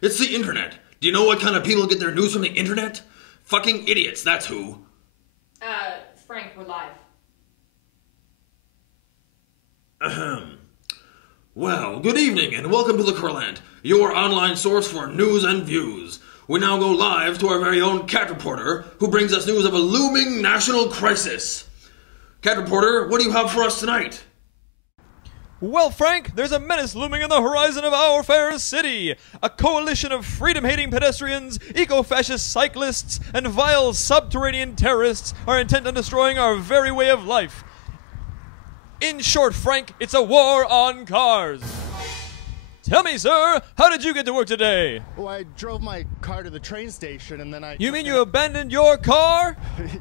It's the internet. Do you know what kind of people get their news from the internet? Fucking idiots, that's who. Frank, we're live. Ahem. Well, good evening and welcome to the Krellant, your online source for news and views. We now go live to our very own cat reporter, who brings us news of a looming national crisis. Cat reporter, what do you have for us tonight? Well, Frank, there's a menace looming on the horizon of our fair city. A coalition of freedom-hating pedestrians, eco-fascist cyclists, and vile subterranean terrorists are intent on destroying our very way of life. In short, Frank, it's a war on cars. Tell me, sir, how did you get to work today? Well, I drove my car to the train station and then I... You mean you abandoned your car?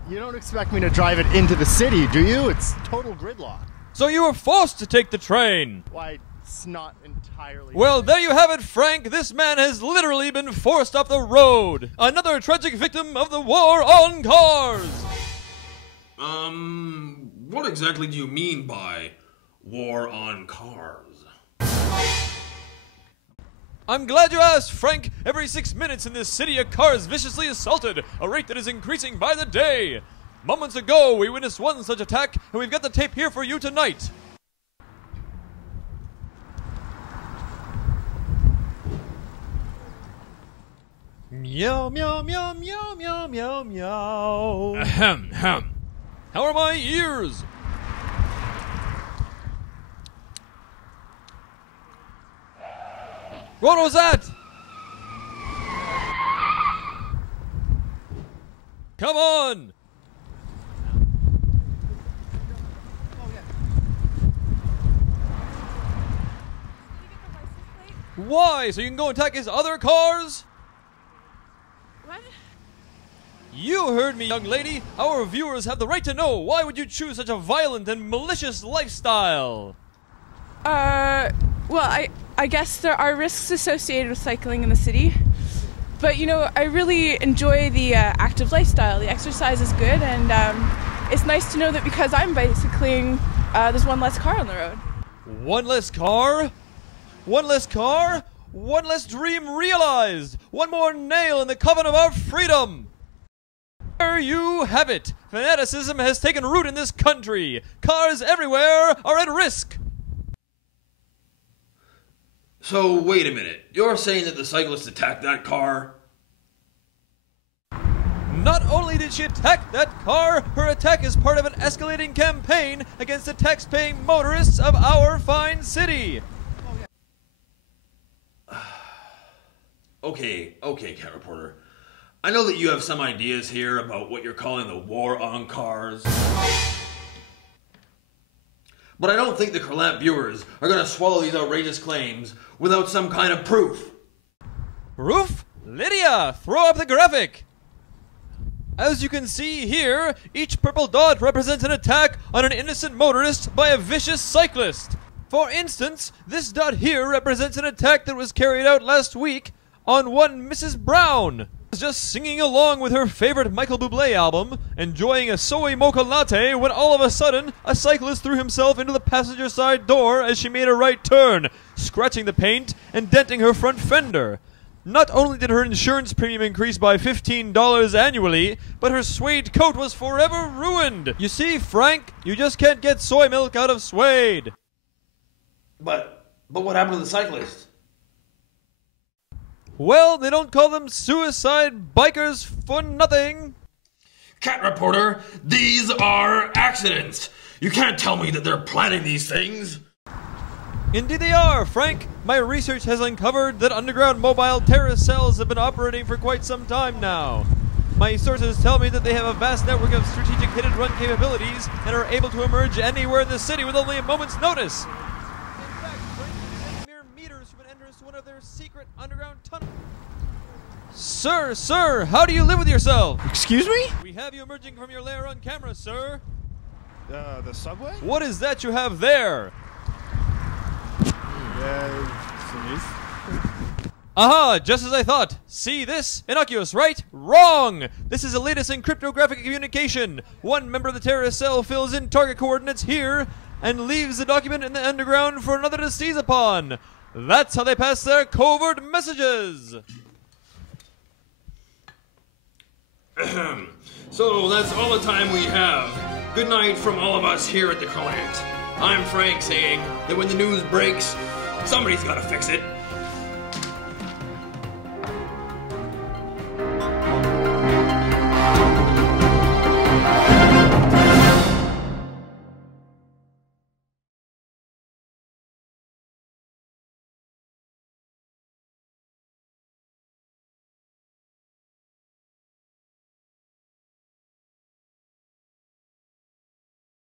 You don't expect me to drive it into the city, do you? It's total gridlock. So you were forced to take the train. Why, it's not entirely... Well, there you have it, Frank. This man has literally been forced off the road. Another tragic victim of the war on cars. What exactly do you mean by war on cars? I'm glad you asked, Frank. Every 6 minutes in this city, a car is viciously assaulted, a rate that is increasing by the day. Moments ago, we witnessed one such attack, and we've got the tape here for you tonight. Meow, meow, meow, meow, meow, meow, meow. Ahem, ahem. How are my ears? What was that? Come on! Why? So you can go attack his other cars? What? You heard me, young lady. Our viewers have the right to know. Why would you choose such a violent and malicious lifestyle? Well, I guess there are risks associated with cycling in the city. But, you know, I really enjoy the active lifestyle. The exercise is good, and it's nice to know that because I'm bicycling, there's one less car on the road. One less car? One less car? One less dream realized! One more nail in the coffin of our freedom! There you have it! Fanaticism has taken root in this country! Cars everywhere are at risk! So, wait a minute. You're saying that the cyclist attacked that car? Not only did she attack that car, her attack is part of an escalating campaign against the tax-paying motorists of our fine city! Okay, cat reporter. I know that you have some ideas here about what you're calling the war on cars. But I don't think the Krellant viewers are going to swallow these outrageous claims without some kind of proof. Proof? Lydia, throw up the graphic! As you can see here, each purple dot represents an attack on an innocent motorist by a vicious cyclist. For instance, this dot here represents an attack that was carried out last week on one Mrs. Brown. She was just singing along with her favorite Michael Bublé album, enjoying a soy mocha latte, when all of a sudden, a cyclist threw himself into the passenger side door as she made a right turn, scratching the paint and denting her front fender. Not only did her insurance premium increase by $15 annually, but her suede coat was forever ruined. You see, Frank, you just can't get soy milk out of suede. But what happened to the cyclist? Well, they don't call them suicide bikers for nothing. Cat reporter, these are accidents. You can't tell me that they're planning these things. Indeed they are, Frank. My research has uncovered that underground mobile terrorist cells have been operating for quite some time now. My sources tell me that they have a vast network of strategic hit-and-run capabilities and are able to emerge anywhere in the city with only a moment's notice. In fact, Frank, mere meters from an entrance to one of their secret underground tunnels. Sir, how do you live with yourself? Excuse me? We have you emerging from your lair on camera, sir. The subway? What is that you have there? Aha, just as I thought. See this? Innocuous, right? Wrong! This is the latest in cryptographic communication. One member of the terrorist cell fills in target coordinates here and leaves the document in the underground for another to seize upon. That's how they pass their covert messages. So that's all the time we have. Good night from all of us here at the Krellant. I'm Frank saying that when the news breaks, somebody's gotta fix it.